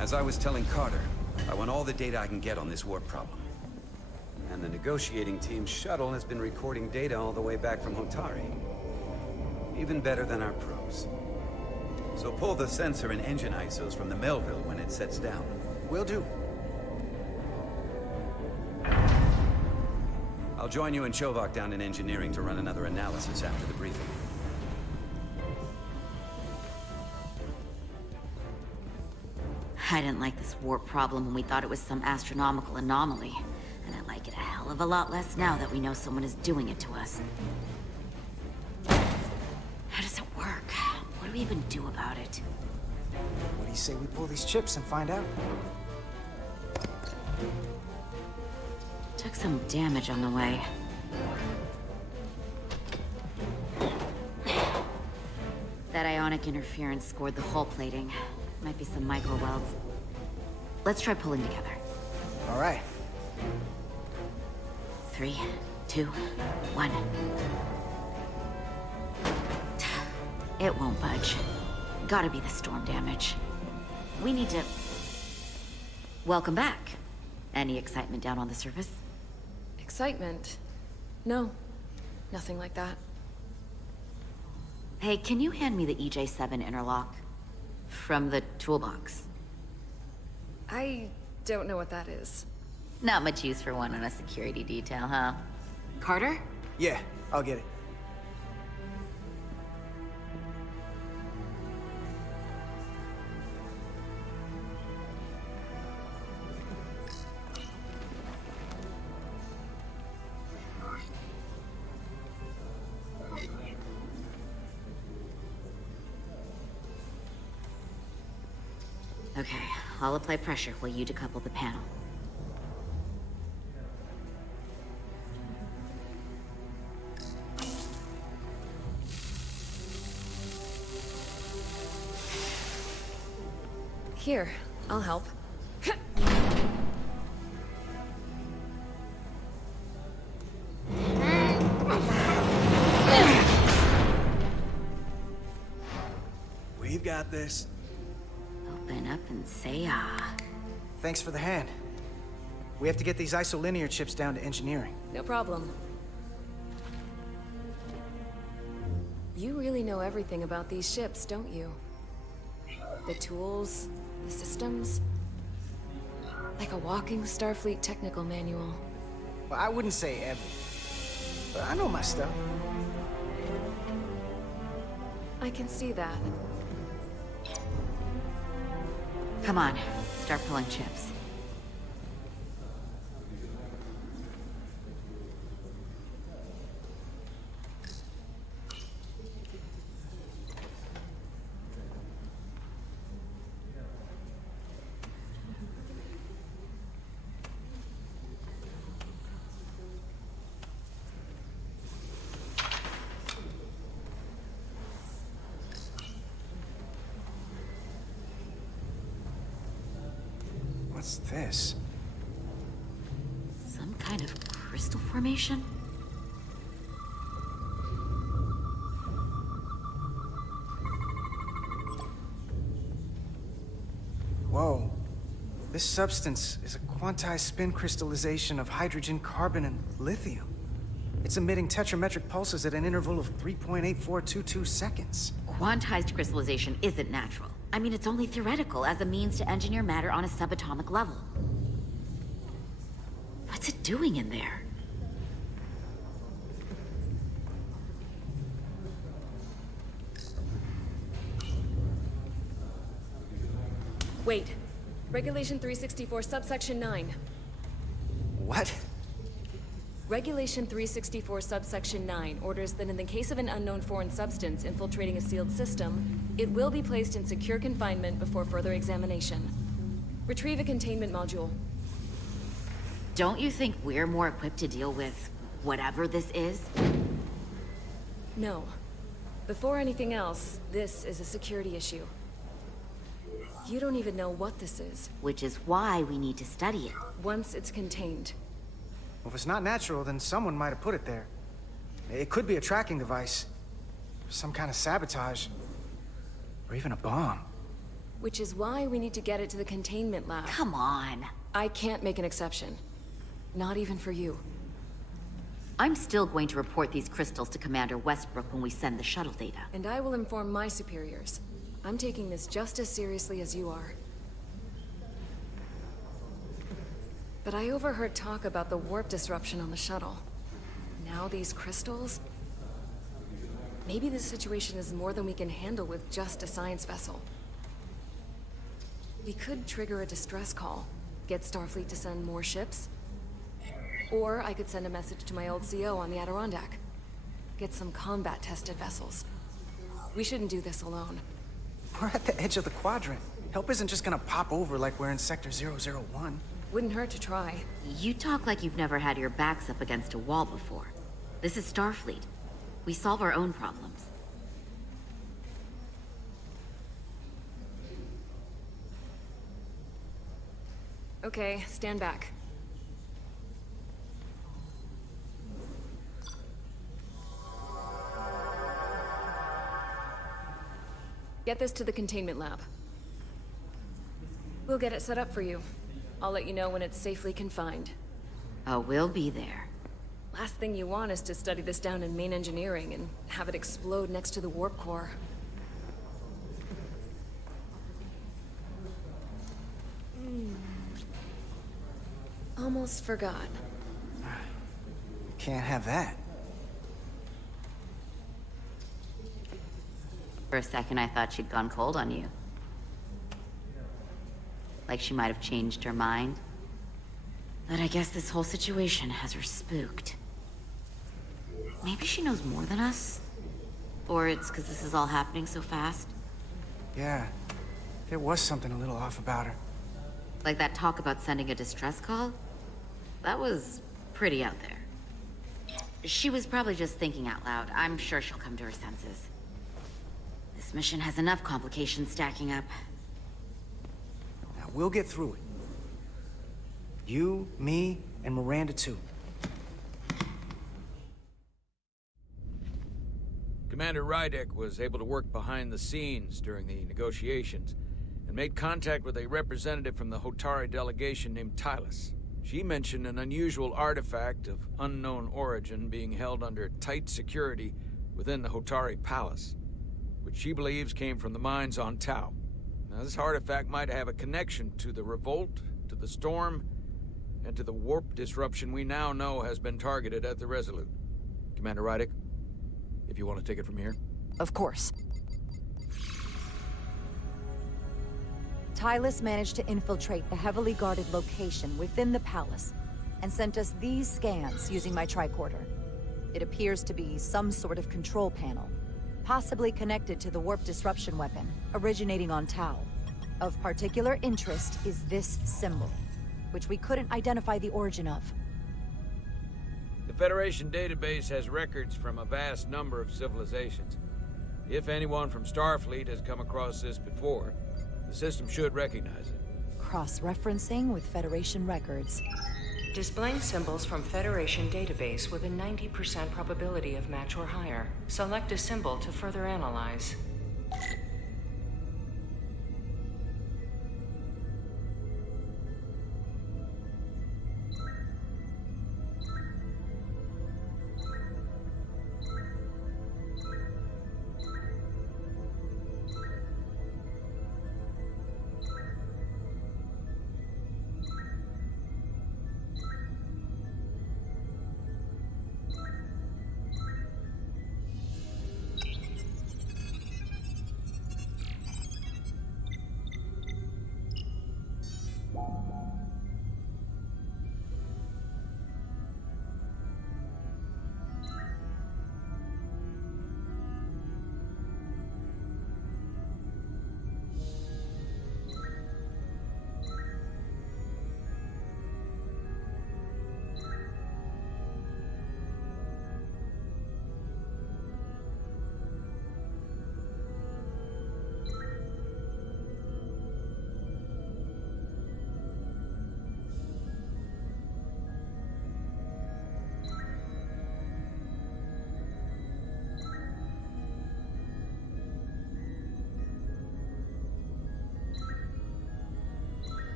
As I was telling Carter, I want all the data I can get on this warp problem. And the negotiating team's shuttle has been recording data all the way back from Hotari. Even better than our probes. So pull the sensor and engine ISOs from the Melville when it sets down. Will do. I'll join you and Chovak down in engineering to run another analysis after the briefing. I didn't like this warp problem when we thought it was some astronomical anomaly. And I like it a hell of a lot less now that we know someone is doing it to us. How does it work? What do we even do about it? What do you say we pull these chips and find out? Took some damage on the way. That ionic interference scored the hull plating. Might be some micro welds. Let's try pulling together. All right. 3, 2, 1. It won't budge. Gotta be the storm damage. We need to... Welcome back. Any excitement down on the surface? Excitement? No. Nothing like that. Hey, can you hand me the EJ7 interlock? From the toolbox. I don't know what that is. Not much use for one on a security detail, huh? Carter? Yeah, I'll get it. Okay, I'll apply pressure while you decouple the panel. Here, I'll help. We've got this. Open up and say ah. Thanks for the hand. We have to get these isolinear chips down to engineering. No problem. You really know everything about these ships, don't you? The tools, the systems. Like a walking Starfleet technical manual. Well, I wouldn't say every, but I know my stuff. I can see that. Come on, start pulling chips. What's this? Some kind of crystal formation? Whoa. This substance is a quantized spin crystallization of hydrogen, carbon, and lithium. It's emitting tetrametric pulses at an interval of 3.8422 seconds. Quantized crystallization isn't natural. I mean, it's only theoretical as a means to engineer matter on a subatomic level. What's it doing in there? Wait. Regulation 364, subsection 9. What? Regulation 364, subsection 9 orders that in the case of an unknown foreign substance infiltrating a sealed system, it will be placed in secure confinement before further examination. Retrieve a containment module. Don't you think we're more equipped to deal with whatever this is? No. Before anything else, this is a security issue. You don't even know what this is. Which is why we need to study it. Once it's contained. Well, if it's not natural, then someone might have put it there. It could be a tracking device. Some kind of sabotage. Or even a bomb. Which is why we need to get it to the containment lab. Come on. I can't make an exception. Not even for you. I'm still going to report these crystals to Commander Westbrook when we send the shuttle data. And I will inform my superiors. I'm taking this just as seriously as you are. But I overheard talk about the warp disruption on the shuttle. Now these crystals? Maybe this situation is more than we can handle with just a science vessel. We could trigger a distress call, get Starfleet to send more ships. Or I could send a message to my old CO on the Adirondack. Get some combat-tested vessels. We shouldn't do this alone. We're at the edge of the quadrant. Help isn't just gonna pop over like we're in Sector 001. Wouldn't hurt to try. You talk like you've never had your backs up against a wall before. This is Starfleet. We solve our own problems. Okay, stand back. Get this to the containment lab. We'll get it set up for you. I'll let you know when it's safely confined. Oh, we'll be there. Last thing you want is to study this down in main engineering and have it explode next to the warp core. Almost forgot. Can't have that. For a second, I thought she'd gone cold on you. Like she might have changed her mind. But I guess this whole situation has her spooked. Maybe she knows more than us? Or it's because this is all happening so fast? Yeah, there was something a little off about her. Like that talk about sending a distress call? That was pretty out there. She was probably just thinking out loud. I'm sure she'll come to her senses. This mission has enough complications stacking up. Now, we'll get through it. You, me, and Miranda too. Commander Rydek was able to work behind the scenes during the negotiations and made contact with a representative from the Hotari delegation named Tylus. She mentioned an unusual artifact of unknown origin being held under tight security within the Hotari Palace, which she believes came from the mines on Tau. Now, this artifact might have a connection to the revolt, to the storm, and to the warp disruption we now know has been targeted at the Resolute. Commander Rydek, if you want to take it from here. Of course. Tylus managed to infiltrate a heavily guarded location within the palace and sent us these scans using my tricorder. It appears to be some sort of control panel, possibly connected to the warp disruption weapon originating on Tau. Of particular interest is this symbol, which we couldn't identify the origin of. The Federation database has records from a vast number of civilizations. If anyone from Starfleet has come across this before, the system should recognize it. Cross-referencing with Federation records. Displaying symbols from Federation database with a 90% probability of match or higher. Select a symbol to further analyze.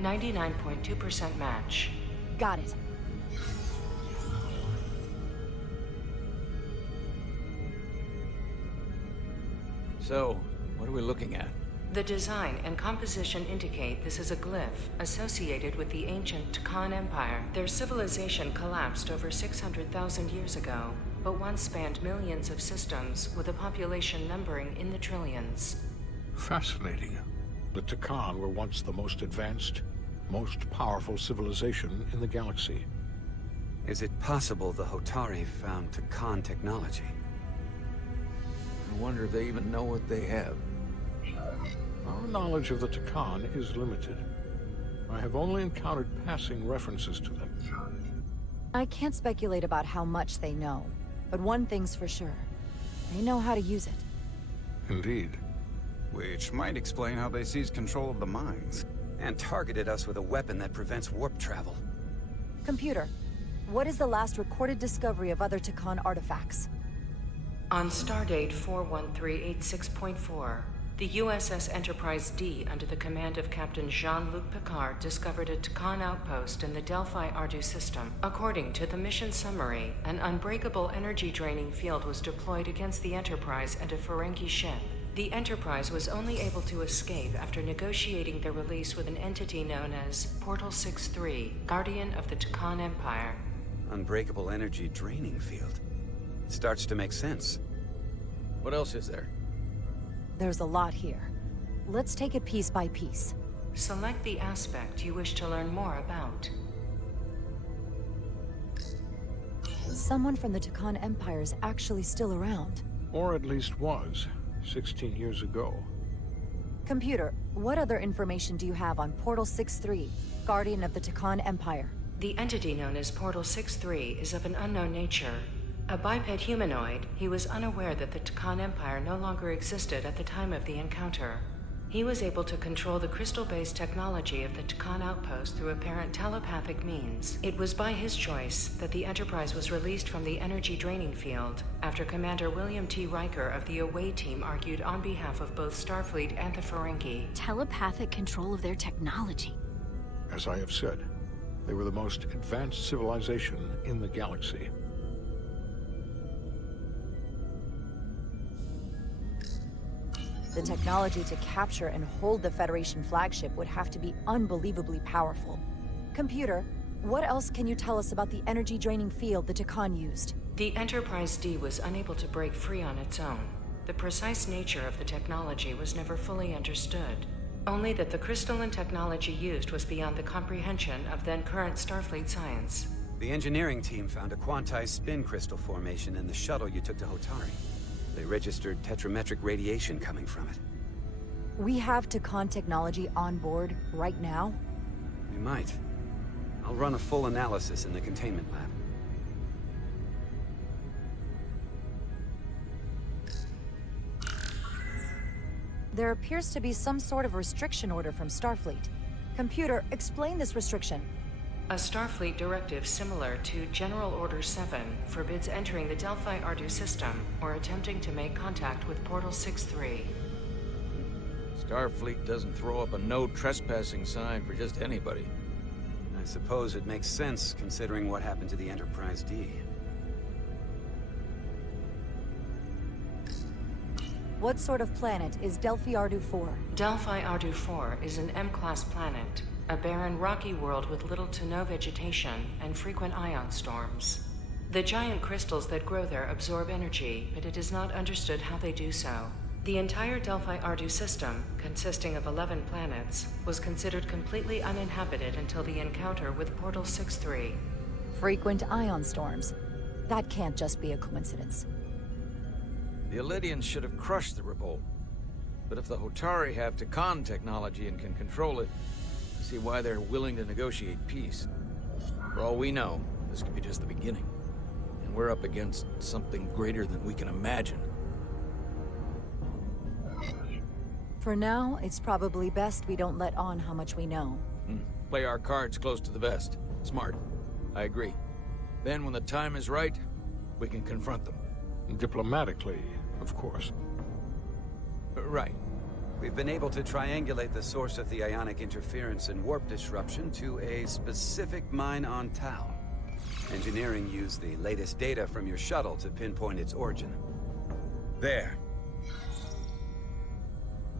99.2% match. Got it. So, what are we looking at? The design and composition indicate this is a glyph associated with the ancient Tkon Empire. Their civilization collapsed over 600,000 years ago, but once spanned millions of systems with a population numbering in the trillions. Fascinating. The Tkon were once the most advanced, most powerful civilization in the galaxy. Is it possible the Hotari found Tkon technology? I wonder if they even know what they have. Our knowledge of the Tkon is limited. I have only encountered passing references to them. I can't speculate about how much they know, but one thing's for sure. They know how to use it. Indeed. Which might explain how they seized control of the mines. And targeted us with a weapon that prevents warp travel. Computer, what is the last recorded discovery of other Tkon artifacts? On stardate 41386.4, the USS Enterprise D, under the command of Captain Jean-Luc Picard, discovered a Tkon outpost in the Delphi-Ardu system. According to the mission summary, an unbreakable energy-draining field was deployed against the Enterprise and a Ferengi ship. The Enterprise was only able to escape after negotiating their release with an entity known as Portal 6-3, Guardian of the Tkon Empire. Unbreakable energy draining field. Starts to make sense. What else is there? There's a lot here. Let's take it piece by piece. Select the aspect you wish to learn more about. Someone from the Tkon Empire is actually still around. Or at least was, 16 years ago. Computer, what other information do you have on Portal 6-3, Guardian of the Tkon Empire? The entity known as Portal 6-3 is of an unknown nature. A biped humanoid, he was unaware that the Tkon Empire no longer existed at the time of the encounter. He was able to control the crystal-based technology of the Tkon outpost through apparent telepathic means. It was by his choice that the Enterprise was released from the energy draining field after Commander William T. Riker of the Away Team argued on behalf of both Starfleet and the Ferengi. Telepathic control of their technology. As I have said, they were the most advanced civilization in the galaxy. The technology to capture and hold the Federation flagship would have to be unbelievably powerful. Computer, what else can you tell us about the energy-draining field the Tkon used? The Enterprise D was unable to break free on its own. The precise nature of the technology was never fully understood. Only that the crystalline technology used was beyond the comprehension of then-current Starfleet science. The engineering team found a quantized spin crystal formation in the shuttle you took to Hotari. They registered tetrametric radiation coming from it. We have Tkon technology on board right now? We might. I'll run a full analysis in the containment lab. There appears to be some sort of restriction order from Starfleet. Computer, explain this restriction. A Starfleet directive similar to General Order 7 forbids entering the Delphi-Ardu system or attempting to make contact with Portal 6-3. Starfleet doesn't throw up a no trespassing sign for just anybody. I suppose it makes sense considering what happened to the Enterprise D. What sort of planet is Delphi-Ardu 4? Delphi-Ardu 4 is an M-class planet, a barren rocky world with little to no vegetation and frequent ion storms. The giant crystals that grow there absorb energy, but it is not understood how they do so. The entire Delphi-Ardu system, consisting of 11 planets, was considered completely uninhabited until the encounter with Portal 6-3. Frequent ion storms. That can't just be a coincidence. The Elydians should have crushed the revolt. But if the Hotari have Tkon technology and can control it, I see why they're willing to negotiate peace. For all we know, this could be just the beginning. And we're up against something greater than we can imagine. For now, it's probably best we don't let on how much we know. Play our cards close to the vest. Smart. I agree. Then when the time is right, we can confront them. Diplomatically, of course. Right. We've been able to triangulate the source of the ionic interference and warp disruption to a specific mine on Tau. Engineering used the latest data from your shuttle to pinpoint its origin. There.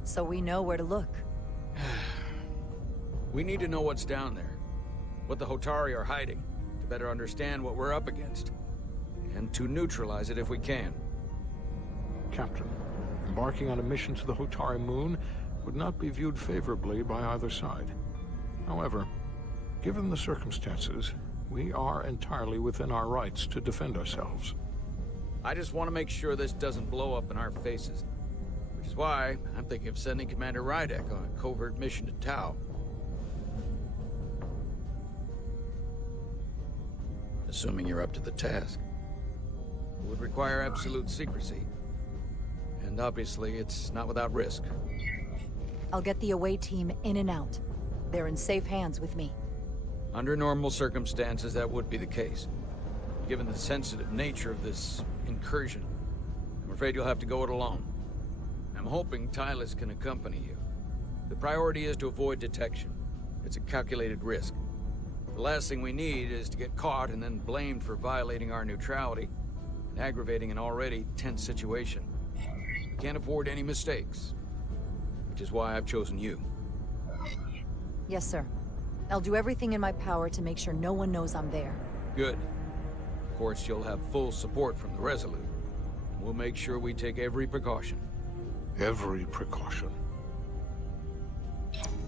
So we know where to look. We need to know what's down there, what the Hotari are hiding, to better understand what we're up against, and to neutralize it if we can. Captain, embarking on a mission to the Hotari moon would not be viewed favorably by either side. However, given the circumstances, we are entirely within our rights to defend ourselves. I just want to make sure this doesn't blow up in our faces. Which is why I'm thinking of sending Commander Rydek on a covert mission to Tau. Assuming you're up to the task. It would require absolute secrecy. And obviously, it's not without risk. I'll get the away team in and out. They're in safe hands with me. Under normal circumstances, that would be the case. Given the sensitive nature of this incursion, I'm afraid you'll have to go it alone. I'm hoping Tylus can accompany you. The priority is to avoid detection. It's a calculated risk. The last thing we need is to get caught and then blamed for violating our neutrality and aggravating an already tense situation. We can't afford any mistakes, which is why I've chosen you. Yes, sir. I'll do everything in my power to make sure no one knows I'm there. Good. Of course, you'll have full support from the Resolute. We'll make sure we take every precaution. Every precaution.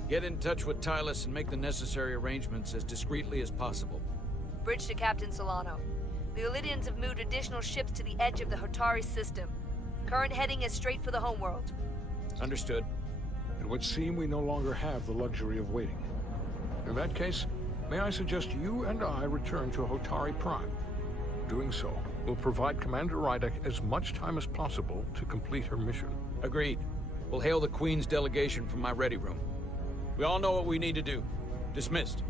Get in touch with Tylus and make the necessary arrangements as discreetly as possible. Bridge to Captain Solano. The Illidians have moved additional ships to the edge of the Hotari system. Current heading is straight for the homeworld. Understood. It would seem we no longer have the luxury of waiting. In that case, may I suggest you and I return to Hotari Prime? Doing so will provide Commander Rydek as much time as possible to complete her mission. Agreed. We'll hail the Queen's delegation from my ready room. We all know what we need to do. Dismissed.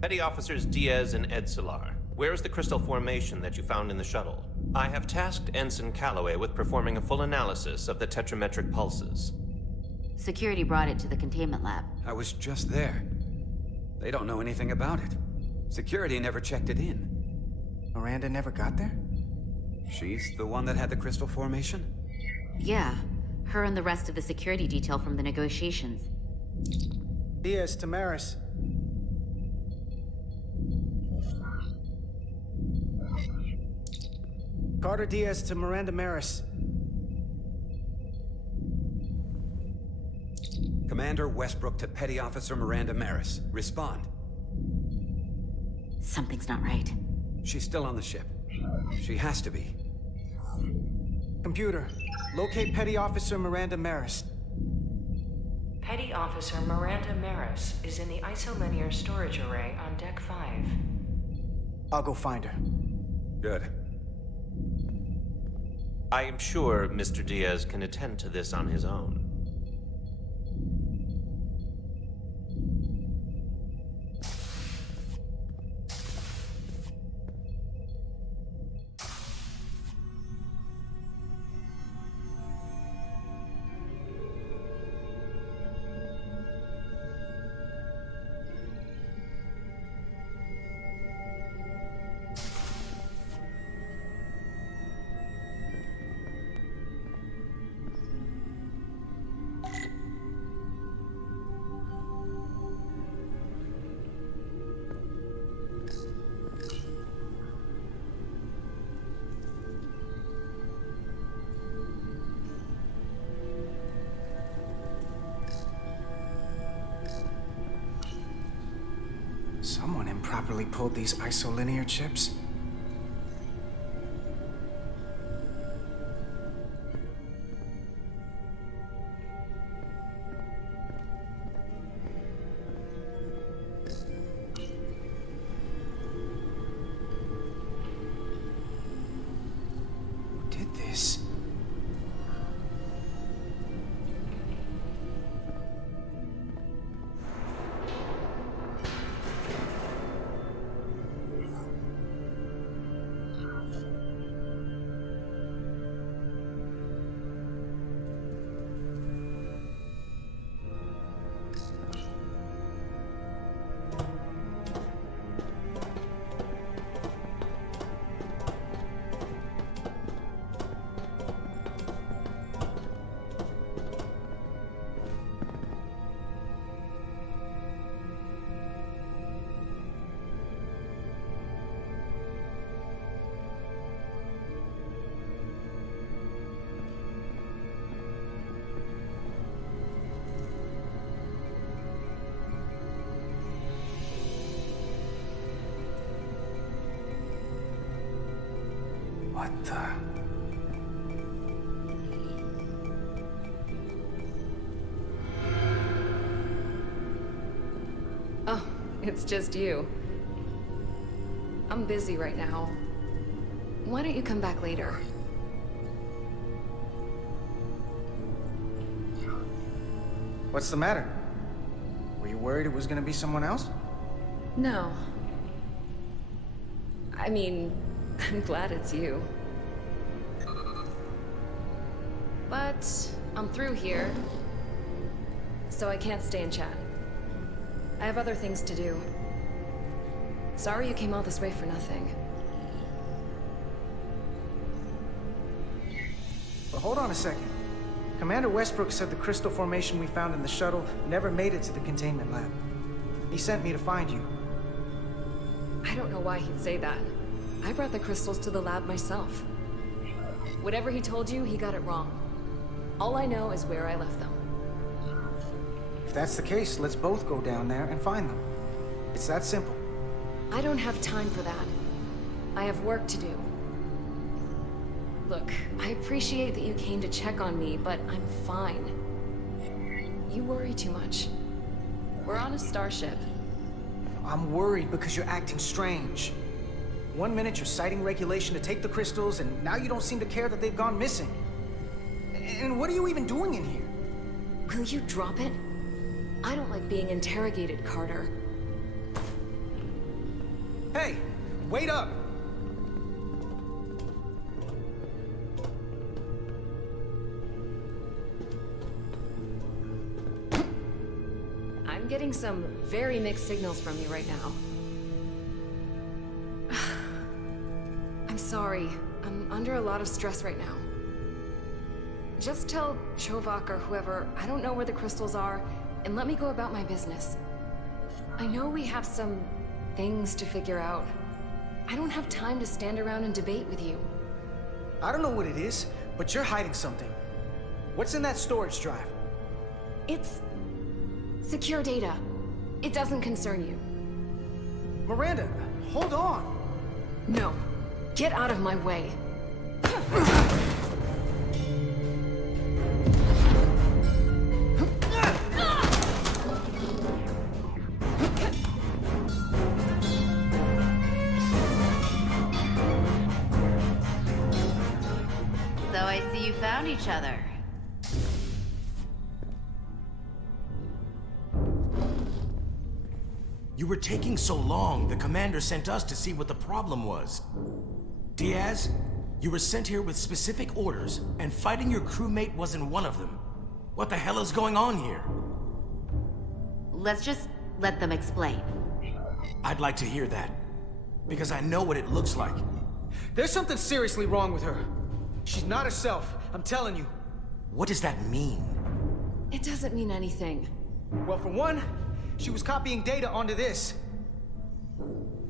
Petty Officers Diaz and Edsolar, where is the crystal formation that you found in the shuttle? I have tasked Ensign Calloway with performing a full analysis of the tetrametric pulses. Security brought it to the containment lab. I was just there. They don't know anything about it. Security never checked it in. Miranda never got there? She's the one that had the crystal formation? Yeah, her and the rest of the security detail from the negotiations. Diaz, Tamaris. Carter Diaz to Miranda Maris. Commander Westbrook to Petty Officer Miranda Maris. Respond. Something's not right. She's still on the ship. She has to be. Computer, locate Petty Officer Miranda Maris. Petty Officer Miranda Maris is in the isolinear storage array on Deck 5. I'll go find her. Good. I am sure Mr. Diaz can attend to this on his own. Someone improperly pulled these isolinear chips. this. What the? Oh, it's just you. I'm busy right now. Why don't you come back later? What's the matter? Were you worried it was gonna be someone else? No. I mean, I'm glad it's you. But I'm through here, so I can't stay and chat. I have other things to do. Sorry you came all this way for nothing. But hold on a second. Commander Westbrook said the crystal formation we found in the shuttle never made it to the containment lab. He sent me to find you. I don't know why he'd say that. I brought the crystals to the lab myself. Whatever he told you, he got it wrong. All I know is where I left them. If that's the case, let's both go down there and find them. It's that simple. I don't have time for that. I have work to do. Look, I appreciate that you came to check on me, but I'm fine. You worry too much. We're on a starship. I'm worried because you're acting strange. One minute you're citing regulation to take the crystals, and now you don't seem to care that they've gone missing. And what are you even doing in here? Will you drop it? I don't like being interrogated, Carter. Hey, wait up! I'm getting some very mixed signals from you right now. I'm sorry. I'm under a lot of stress right now. Just tell Chovak or whoever I don't know where the crystals are, and let me go about my business. I know we have some things to figure out. I don't have time to stand around and debate with you. I don't know what it is, but you're hiding something. What's in that storage drive? It's secure data. It doesn't concern you. Miranda, hold on! No. Get out of my way. So I see you found each other. You were taking so long, the commander sent us to see what the problem was. Diaz, you were sent here with specific orders, and fighting your crewmate wasn't one of them. What the hell is going on here? Let's just let them explain. I'd like to hear that, because I know what it looks like. There's something seriously wrong with her. She's not herself, I'm telling you. What does that mean? It doesn't mean anything. Well, for one, she was copying data onto this.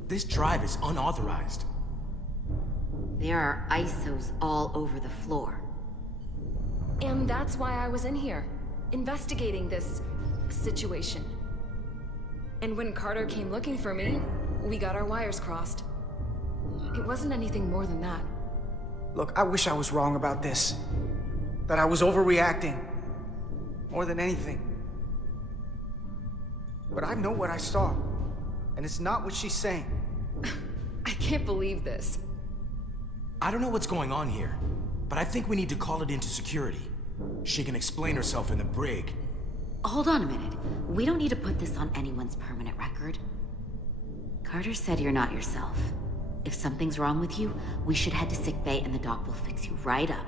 This drive is unauthorized. There are ISOs all over the floor. And that's why I was in here, investigating this situation. And when Carter came looking for me, we got our wires crossed. It wasn't anything more than that. Look, I wish I was wrong about this. That I was overreacting. More than anything. But I know what I saw. And it's not what she's saying. I can't believe this. I don't know what's going on here, but I think we need to call it into security. She can explain herself in the brig. Hold on a minute. We don't need to put this on anyone's permanent record. Carter said you're not yourself. If something's wrong with you, we should head to sickbay and the doc will fix you right up.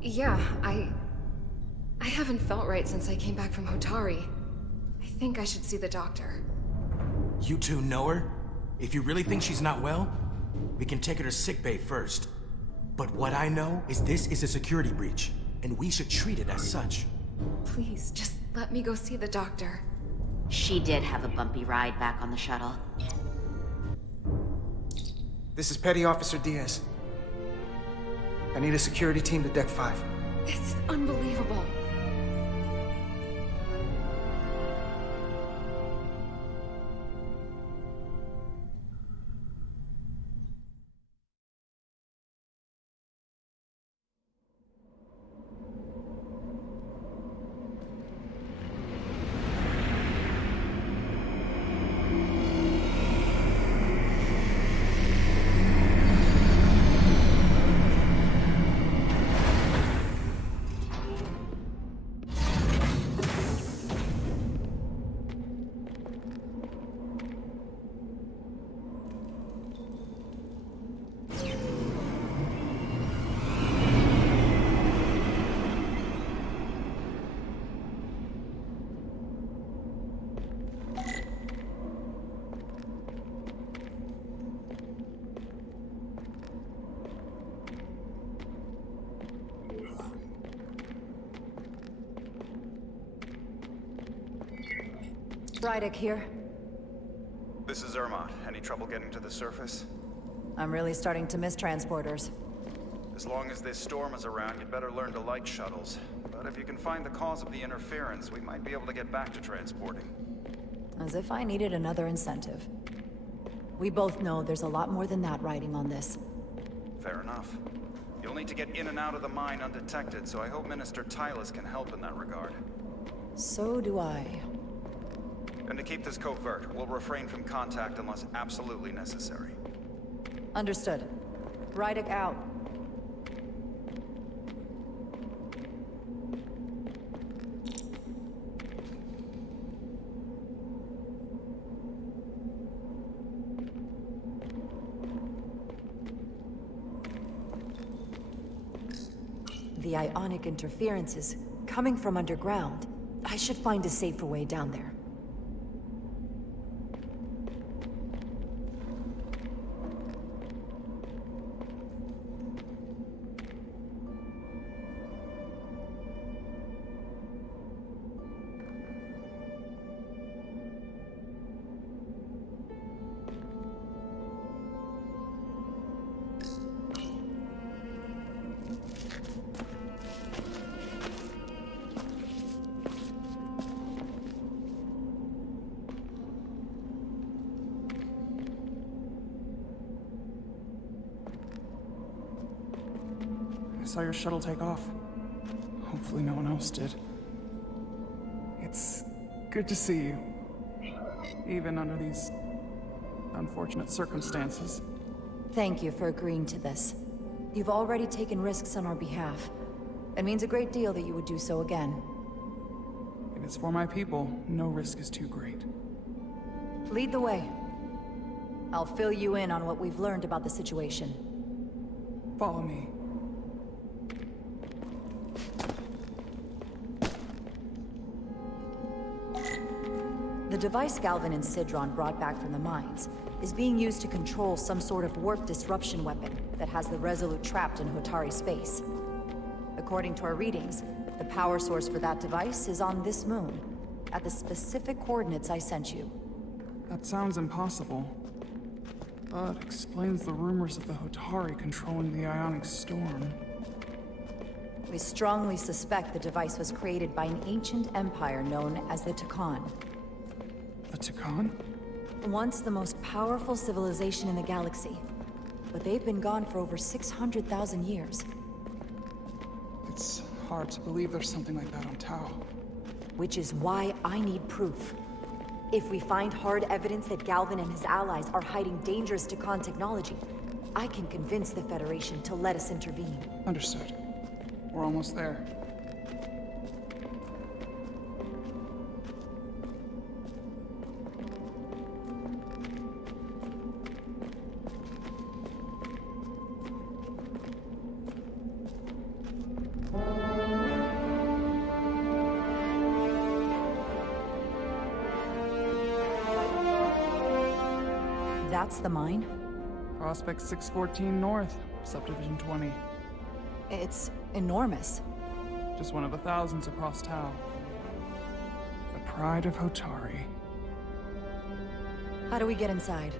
Yeah, I haven't felt right since I came back from Hotari. I think I should see the doctor. You two know her? If you really think she's not well, we can take her to sickbay first. But what I know is this is a security breach, and we should treat it as such. Please, just let me go see the doctor. She did have a bumpy ride back on the shuttle. This is Petty Officer Diaz. I need a security team to Deck 5. This is unbelievable. Rydick here. This is Zermatt. Any trouble getting to the surface? I'm really starting to miss transporters. As long as this storm is around, you'd better learn to like shuttles. But if you can find the cause of the interference, we might be able to get back to transporting. As if I needed another incentive. We both know there's a lot more than that riding on this. Fair enough. You'll need to get in and out of the mine undetected, so I hope Minister Tylus can help in that regard. So do I. And to keep this covert, we'll refrain from contact unless absolutely necessary. Understood. Rydick out. The ionic interference is coming from underground. I should find a safer way down there. I saw your shuttle take off. Hopefully no one else did. It's good to see you. Even under these unfortunate circumstances. Thank you for agreeing to this. You've already taken risks on our behalf. It means a great deal that you would do so again. If it's for my people, no risk is too great. Lead the way. I'll fill you in on what we've learned about the situation. Follow me. The device Galvin and Sidron brought back from the mines is being used to control some sort of warp disruption weapon that has the Resolute trapped in Hotari space. According to our readings, the power source for that device is on this moon, at the specific coordinates I sent you. That sounds impossible, but explains the rumors of the Hotari controlling the ionic storm. We strongly suspect the device was created by an ancient empire known as the Takan. The Takan? Once the most powerful civilization in the galaxy, but they've been gone for over 600,000 years. It's hard to believe there's something like that on Tau. Which is why I need proof. If we find hard evidence that Galvin and his allies are hiding dangerous Takan technology, I can convince the Federation to let us intervene. Understood. We're almost there. That's the mine? Prospect 614 North, Subdivision 20. It's enormous. Just one of the thousands across Tau. The pride of Hotari. How do we get inside?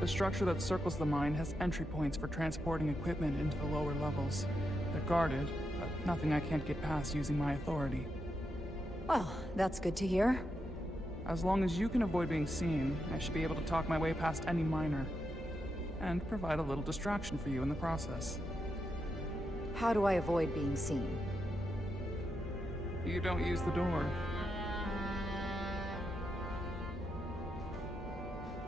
The structure that circles the mine has entry points for transporting equipment into the lower levels. They're guarded, but nothing I can't get past using my authority. Well, that's good to hear. As long as you can avoid being seen, I should be able to talk my way past any miner. And provide a little distraction for you in the process. How do I avoid being seen? You don't use the door.